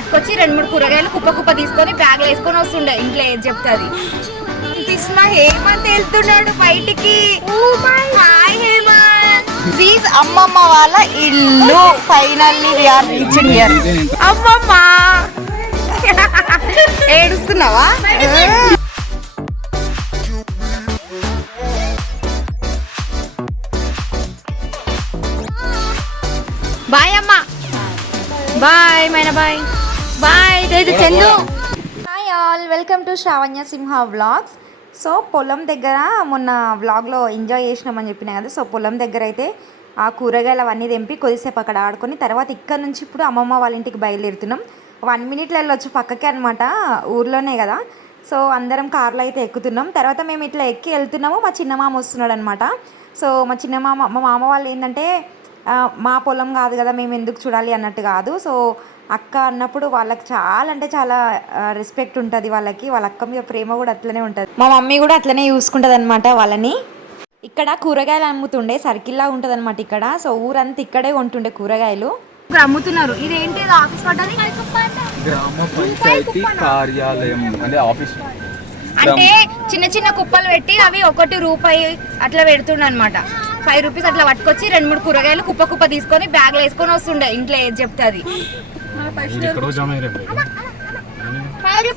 పట్టుకొచ్చి 2-3 కూరగాయలు కుప్ప కుప్ప తీసుకొని బ్యాగ్లో వేసుకొని వస్తుండే. ఇంట్లో ఏది చెప్తుంది. మా హేమంత్ వెళ్తున్నాడు బయటికి. హాయ్ హేమంత్. ప్లీజ్ అమ్మమ్మ వాళ్ళ ఇల్లు finally we are reaching here. అమ్మమ్మ ఏడుస్తున్నావా? బాయ్ అమ్మ. Bye Maina. Bye bye Chandu. Hi all, welcome to Sravanya Simha vlogs. So పొలం దగ్గర మొన్న వ్లాగ్లో ఎంజాయ్ చేసినామని చెప్పినా కదా. సో పొలం దగ్గర అయితే ఆ కూరగాయలు అవన్నీ తెంపి కొద్దిసేపు అక్కడ ఆడుకొని తర్వాత ఇక్కడ నుంచి ఇప్పుడు అమ్మమ్మ వాళ్ళ ఇంటికి బయలుదేరుతున్నాం. 1 minute వెళ్ళొచ్చు పక్కకే అనమాట, ఊర్లోనే కదా. సో అందరం కార్లో అయితే ఎక్కుతున్నాం. తర్వాత మేము ఇట్లా ఎక్కి వెళ్తున్నాము. మా చిన్నమామ వస్తున్నాడు అనమాట. సో మా మామ వాళ్ళు ఏంటంటే మా పొలం కాదు కదా, మేము ఎందుకు చూడాలి అన్నట్టు కాదు. సో అక్క అన్నప్పుడు వాళ్ళకి చాలా అంటే చాలా రెస్పెక్ట్ ఉంటుంది వాళ్ళకి. వాళ్ళ అక్క మీద ప్రేమ కూడా అట్లనే ఉంటుంది. మా మమ్మీ కూడా అట్లనే చూసుకుంటుంది అనమాట వాళ్ళని. ఇక్కడ కూరగాయలు అమ్ముతుండే సర్కిల్లా ఉంటుంది అనమాట ఇక్కడ. సో ఊరంతా ఇక్కడే ఉంటుండే కూరగాయలు అమ్ముతున్నారు. ఇదేంటి ఆఫీస్ పడ్డది? గ్రామ పంచాయతీ కార్యాలయం అనే ఆఫీస్. అంటే చిన్న చిన్న కుప్పలు పెట్టి అవి ₹1 అట్లా పెడుతుండే అనమాట. 5 రూపీస్ అట్లా పట్టుకొచ్చి 2-3 కూరగాయలు కుప్ప కుప్ప తీసుకొని బ్యాగ్లో వేసుకొని వస్తుండే. ఇంట్లో ఏది చెప్తుంది.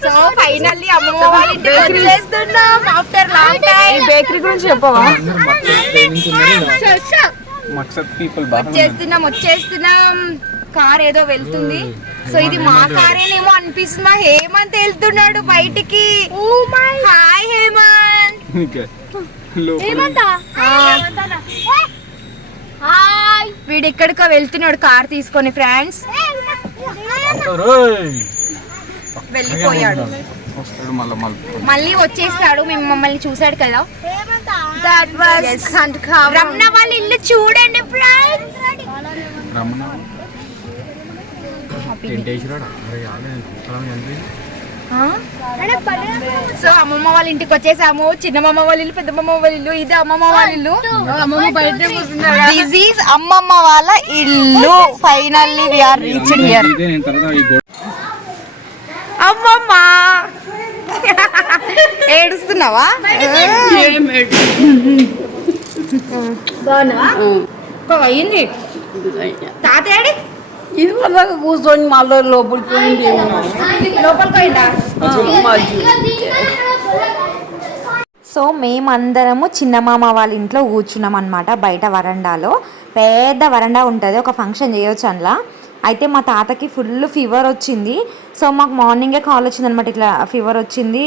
సో ఫైనల్లీ అమ్మమ్మ వాళ్ళ ఇంటికి వచ్చేస్తున్నాం ఆఫ్టర్ లాంగ్ టైం. బేకరీ గురించి చెప్పవా? వచ్చేస్తున్నాం. కార్ ఏదో వెళ్తుంది. సో ఇది మా కారేనేమో అనిపిస్తుంది. మా హేమంత్ వెళ్తున్నాడు బయటికి. హాయ్ హేమంత్. వీడు ఎక్కడికో వెళ్తున్నాడు కార్ తీసుకొని ఫ్రెండ్స్. వెళ్ళిపోయాడు, మళ్ళీ వచ్చేస్తాడు. మేము మమ్మల్ని చూసాడు కదా. రమణ వాళ్ళ ఇల్లు చూడండి ఫ్రెండ్స్. సో అమ్మమ్మ వాళ్ళ ఇంటికి వచ్చేసాము. చిన్నమ్మ వాళ్ళ ఇల్లు, పెద్దమ్మ వాళ్ళ ఇల్లు, ఇది అమ్మమ్మ వాళ్ళ ఇల్లు. దిస్ ఈజ్ అమ్మమ్మ వాళ్ళ ఇల్లు. Finally we are reaching here. అమ్మమ్మ ఏడుస్తున్నావా? అయింది తాతయ్య ఇది కూర్చొని మళ్ళీ లోపలికి పోయింది. సో మేమందరము చిన్నమామ వాళ్ళ ఇంట్లో కూర్చున్నాం అనమాట. బయట వరండాలో పెద్ద వరండా ఉంటుంది, ఒక ఫంక్షన్ చేయొచ్చు అందులో. అయితే మా తాతకి ఫుల్ ఫీవర్ వచ్చింది. సో మాకు మార్నింగే కాల్ వచ్చింది అనమాట, ఇట్లా ఫీవర్ వచ్చింది,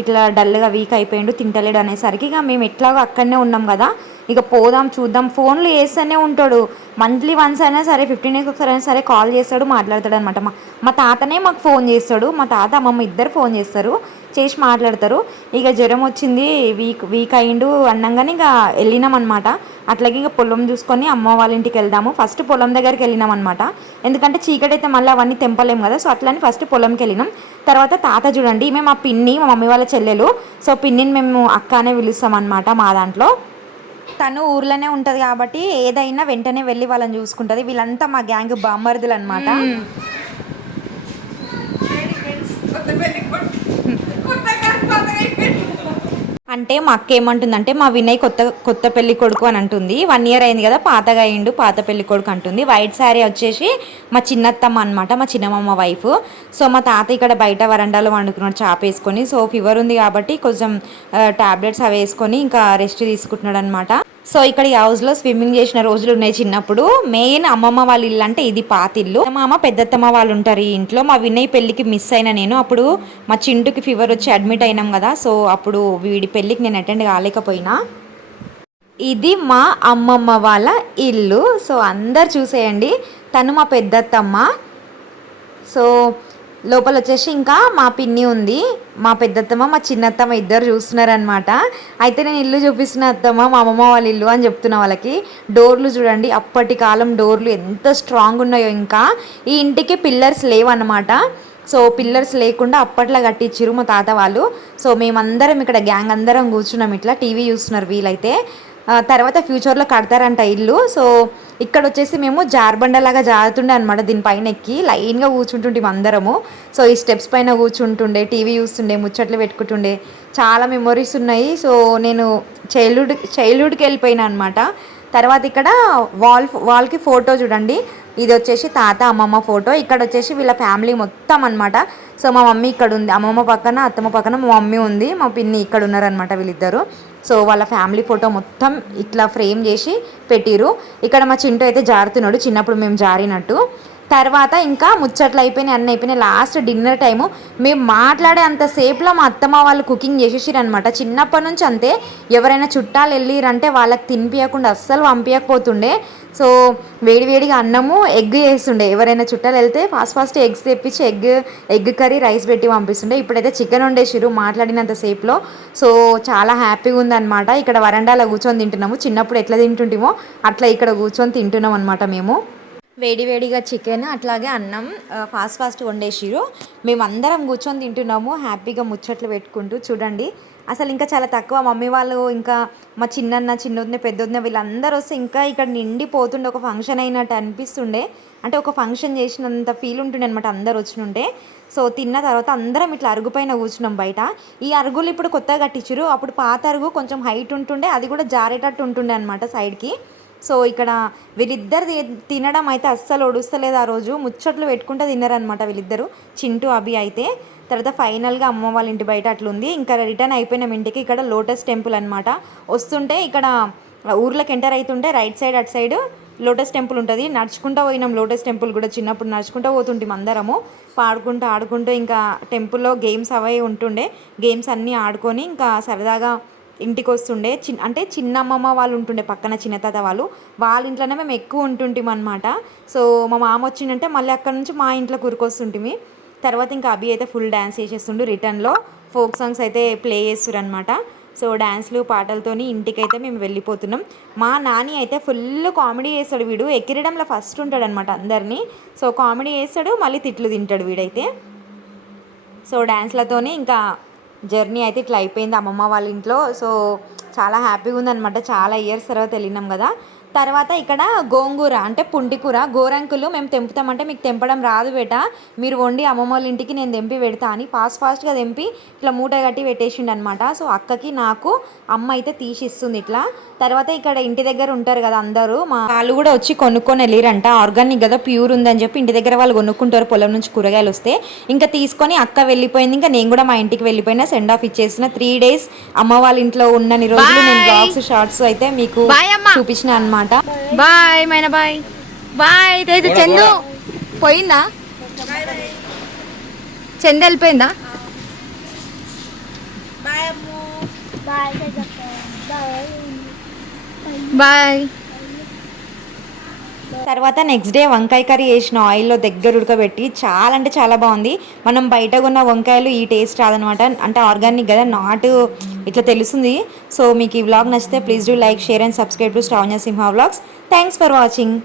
ఇట్లా డల్గా వీక్ అయిపోయిండు, తింటలేడు అనేసరికి ఇక మేము ఎట్లాగో అక్కడనే ఉన్నాం కదా, ఇక పోదాం చూద్దాం. ఫోన్లు చేస్తూనే ఉంటాడు. మంత్లీ వన్స్ అయినా సరే, 15 days ఒకసారి అయినా సరే కాల్ చేస్తాడు, మాట్లాడతాడు అనమాట. మా తాతనే మాకు ఫోన్ చేస్తాడు. మా తాత అమ్మమ్మ ఇద్దరు ఫోన్ చేస్తారు, చేసి మాట్లాడతారు. ఇక జ్వరం వచ్చింది, వీక్ అయిండు అన్నంగానే ఇక వెళ్ళినాం అనమాట. అట్లాగే ఇక పొలం చూసుకొని అమ్మ వాళ్ళ ఇంటికి వెళ్దాము. ఫస్ట్ పొలం దగ్గరికి వెళ్ళినాం అనమాట, ఎందుకంటే చీకటి అయితే మళ్ళీ అవన్నీ తెంపలేము కదా. సో అట్లని ఫస్ట్ పొలంకి వెళ్ళినాం. తర్వాత తాత చూడండి, మేము మా పిన్ని, మా మమ్మీ వాళ్ళ చెల్లెలు. సో పిన్నిని మేము అక్క అనే పిలుస్తాం అనమాట మా దాంట్లో. తను ఊర్లోనే ఉంటుంది కాబట్టి ఏదైనా వెంటనే వెళ్ళి వాళ్ళని చూసుకుంటుంది. వీళ్ళంతా మా గ్యాంగ్ బామ్మర్దులు అనమాట. అంటే మా అక్క ఏమంటుందంటే, మా వినయ్ కొత్త పెళ్లి కొడుకు అని అంటుంది. 1 year అయింది కదా, పాతగా అయిండు, పాత పెళ్లి కొడుకు అంటుంది. వైట్ శారీ వచ్చేసి మా చిన్నత్తమ్మ అనమాట, మా చిన్నమ్మ వైఫ్. సో మా తాత ఇక్కడ బయట వరండాలో వండుకున్నాడు చాప వేసుకొని. సో ఫీవర్ ఉంది కాబట్టి కొంచెం టాబ్లెట్స్ అవి వేసుకొని ఇంకా రెస్ట్ తీసుకుంటున్నాడు అనమాట. సో ఇక్కడ ఈ హౌస్లో స్విమ్మింగ్ చేసిన రోజులు ఉన్నాయి చిన్నప్పుడు. మెయిన్ అమ్మమ్మ వాళ్ళ ఇల్లు అంటే ఇది పాతిల్లు. మా అమ్మ పెద్దత్తమ్మ వాళ్ళు ఉంటారు ఈ ఇంట్లో. మా వినయ్ పెళ్ళికి మిస్ అయినా నేను, అప్పుడు మా చింటుకి ఫీవర్ వచ్చి అడ్మిట్ అయినాం కదా. సో అప్పుడు వీడి పెళ్ళికి నేను అటెండ్ కాలేకపోయినా. ఇది మా అమ్మమ్మ వాళ్ళ ఇల్లు. సో అందరు చూసేయండి, తను మా పెద్దత్తమ్మ. సో లోపల వచ్చేసి ఇంకా మా పిన్ని ఉంది, మా పెద్దత్తమ్మ, మా చిన్నత్తమ్మ ఇద్దరు చూస్తున్నారనమాట. అయితే నేను ఇల్లు చూపిస్తున్న అత్తమ్మ మా అమ్మమ్మ వాళ్ళ ఇల్లు అని చెప్తున్నా వాళ్ళకి. డోర్లు చూడండి, అప్పటి కాలం డోర్లు ఎంత స్ట్రాంగ్ ఉన్నాయో. ఇంకా ఈ ఇంటికి పిల్లర్స్ లేవన్నమాట. సో పిల్లర్స్ లేకుండా అప్పట్లో కట్టించారు మా తాత వాళ్ళు. సో మేమందరం ఇక్కడ గ్యాంగ్ అందరం కూర్చున్నాం, ఇట్లా టీవీ చూస్తున్నారు వీళ్ళైతే. తర్వాత ఫ్యూచర్లో కడతారంట ఇల్లు. సో ఇక్కడ వచ్చేసి మేము జార్బండలాగా జారుతుండే అనమాట, దీనిపైన ఎక్కి లైన్గా కూర్చుంటుంటే అందరము. సో ఈ స్టెప్స్ పైన కూర్చుంటుండే, టీవీ చూస్తుండే, ముచ్చట్లు పెట్టుకుంటుండే, చాలా మెమొరీస్ ఉన్నాయి. సో నేను చైల్డ్హుడ్కి వెళ్ళిపోయినా అనమాట. తర్వాత ఇక్కడ వాల్కి ఫోటో చూడండి, ఇది వచ్చేసి తాత అమ్మమ్మ ఫోటో. ఇక్కడ వచ్చేసి వీళ్ళ ఫ్యామిలీ మొత్తం అనమాట. సో మా మమ్మీ ఇక్కడ ఉంది, అమ్మమ్మ పక్కన అత్తమ్మ పక్కన మా మమ్మీ ఉంది, మా పిన్ని ఇక్కడ ఉన్నారనమాట వీళ్ళిద్దరు. సో వాళ్ళ ఫ్యామిలీ ఫోటో మొత్తం ఇట్లా ఫ్రేమ్ చేసి పెట్టిరు. ఇక్కడ మా చింటూ అయితే జారుతున్నాడు, చిన్నప్పుడు మేము జారినట్టు. తర్వాత ఇంకా ముచ్చట్లు అయిపోయినాయి, అన్నీ అయిపోయినాయి. లాస్ట్ డిన్నర్ టైము మేము మాట్లాడే అంతసేపులో మా అత్తమ్మ వాళ్ళు కుకింగ్ చేసేసారు అనమాట. చిన్నప్పటి నుంచి అంతే, ఎవరైనా చుట్టాలు వెళ్ళిరంటే వాళ్ళకి తినిపించకుండా అస్సలు పంపించకపోతుండే. సో వేడివేడిగా అన్నము ఎగ్ చేస్తుండే, ఎవరైనా చుట్టాలు వెళ్తే ఫాస్ట్ ఎగ్స్ తెప్పించి ఎగ్ కర్రీ రైస్ పెట్టి పంపిస్తుండే. ఇప్పుడైతే చికెన్ వండేసిరు మాట్లాడినంతసేపులో. సో చాలా హ్యాపీగా ఉందన్నమాట. ఇక్కడ వరండాలో కూర్చొని తింటున్నాము, చిన్నప్పుడు ఎట్లా తింటుంటామో అట్లా ఇక్కడ కూర్చొని తింటున్నాం అనమాట మేము. వేడివేడిగా చికెన్ అట్లాగే అన్నం ఫాస్ట్ వండేసిరు. మేము అందరం కూర్చొని తింటున్నాము హ్యాపీగా ముచ్చట్లు పెట్టుకుంటూ. చూడండి అసలు ఇంకా చాలా తక్కువ, మమ్మీ వాళ్ళు ఇంకా మా చిన్నొద్దున పెద్దొద్దున వీళ్ళందరూ వస్తే ఇంకా ఇక్కడ నిండిపోతుండే, ఒక ఫంక్షన్ అయినట్టు అనిపిస్తుండే. అంటే ఒక ఫంక్షన్ చేసినంత ఫీల్ ఉంటుండే అనమాట అందరు వచ్చినుంటే. సో తిన్న తర్వాత అందరం ఇట్లా అరుగు పైన కూర్చున్నాం బయట. ఈ అరుగులు ఇప్పుడు కొత్తగా కట్టించారు, అప్పుడు పాత అరుగు కొంచెం హైట్ ఉంటుండే, అది కూడా జారేటట్టు ఉంటుండే అనమాట సైడ్కి. సో ఇక్కడ వీళ్ళిద్దరు తినడం అయితే అస్సలు ఒడుస్తలేదు, ఆ రోజు ముచ్చట్లు పెట్టుకుంటూ తిన్నారనమాట వీళ్ళిద్దరు, చింటూ అభి అయితే. తర్వాత ఫైనల్గా అమ్మ వాళ్ళ ఇంటి బయట అట్లుంది. ఇంకా రిటర్న్ అయిపోయినాం ఇంటికి. ఇక్కడ లోటస్ టెంపుల్ అనమాట. వస్తుంటే ఇక్కడ ఊర్లోకి ఎంటర్ అవుతుంటే రైట్ సైడ్ అటు సైడ్ లోటస్ టెంపుల్ ఉంటుంది. నడుచుకుంటూ పోయినాం లోటస్ టెంపుల్ కూడా, చిన్నప్పుడు నడుచుకుంటూ పోతుంటాం అందరము, ఆడుకుంటూ ఇంకా టెంపుల్లో గేమ్స్ అవే ఉంటుండే. గేమ్స్ అన్నీ ఆడుకొని ఇంకా సరదాగా ఇంటికి వస్తుండే. అంటే చిన్నమ్మమ్మ వాళ్ళు ఉంటుండే పక్కన, చిన్న తాత వాళ్ళ ఇంట్లోనే మేము ఎక్కువ ఉంటుంటాం అనమాట. సో మా మామ వచ్చిందంటే మళ్ళీ అక్కడ నుంచి మా ఇంట్లో కూరుకొస్తుంటిమి. తర్వాత ఇంకా అభి అయితే ఫుల్ డ్యాన్స్ చేసేస్తుండు. రిటర్న్లో ఫోక్ సాంగ్స్ అయితే ప్లే చేస్తారు అనమాట. సో డ్యాన్స్లు పాటలతోని ఇంటికైతే మేము వెళ్ళిపోతున్నాం. మా నాని అయితే ఫుల్ కామెడీ చేస్తాడు, వీడు ఎక్కిరడంలో ఫస్ట్ ఉంటాడు అనమాట అందరినీ. సో కామెడీ చేస్తాడు, మళ్ళీ తిట్లు తింటాడు వీడైతే. సో డ్యాన్స్లతోనే ఇంకా జర్నీ అయితే ఇట్లా అయిపోయింది అమ్మమ్మ వాళ్ళ ఇంట్లో. సో చాలా హ్యాపీగా ఉందన్నమాట, చాలా ఇయర్స్ తర్వాత వెళ్ళినాం కదా. తర్వాత ఇక్కడ గోంగూర అంటే పుంటికూర, గోరంకులు మేము తెంపుతామంటే మీకు తెంపడం రాదు బేట, మీరు వండి అమ్మమ్మ వాళ్ళ ఇంటికి నేను తెంపి పెడతా అని ఫాస్ట్గా తెంపి ఇట్లా మూట కట్టి పెట్టేసిండు అనమాట. సో అక్కకి నాకు అమ్మ అయితే తీసిస్తుంది ఇట్లా. తర్వాత ఇక్కడ ఇంటి దగ్గర ఉంటారు కదా అందరూ, మా వాళ్ళు కూడా వచ్చి కొనుక్కొని వెళ్ళిరంట. ఆర్గానిక్ కదా, ప్యూర్ ఉందని చెప్పి ఇంటి దగ్గర వాళ్ళు కొనుక్కుంటారు పొలం నుంచి కూరగాయలు వస్తే. ఇంకా తీసుకొని అక్క వెళ్ళిపోయింది, ఇంకా నేను కూడా మా ఇంటికి వెళ్ళిపోయినా, సెండ్ ఆఫ్ ఇచ్చేసిన. 3 days అమ్మ వాళ్ళ ఇంట్లో ఉన్నన్ని రోజులు నేను బ్లాగ్స్ షార్ట్స్ అయితే మీకు చూపించిన అనమాట. Bye Maina, bye bye. అయితే చందు పోయిందా, చందు వెళ్ళిపోయిందా? బాయ్. తర్వాత నెక్స్ట్ డే వంకాయ కర్రీ చేసిన ఆయిల్లో దగ్గర ఉడకబెట్టి, చాలా అంటే చాలా బాగుంది. మనం బయట కొన్న వంకాయలు ఈ టేస్ట్ రాదనమాట, అంటే ఆర్గానిక్ కదా, నాటు ఇట్లా తెలుస్తుంది. సో మీకు ఈ వ్లాగ్ నచ్చితే please do like, share and subscribe to Sravanya Simha vlogs. Thanks for watching.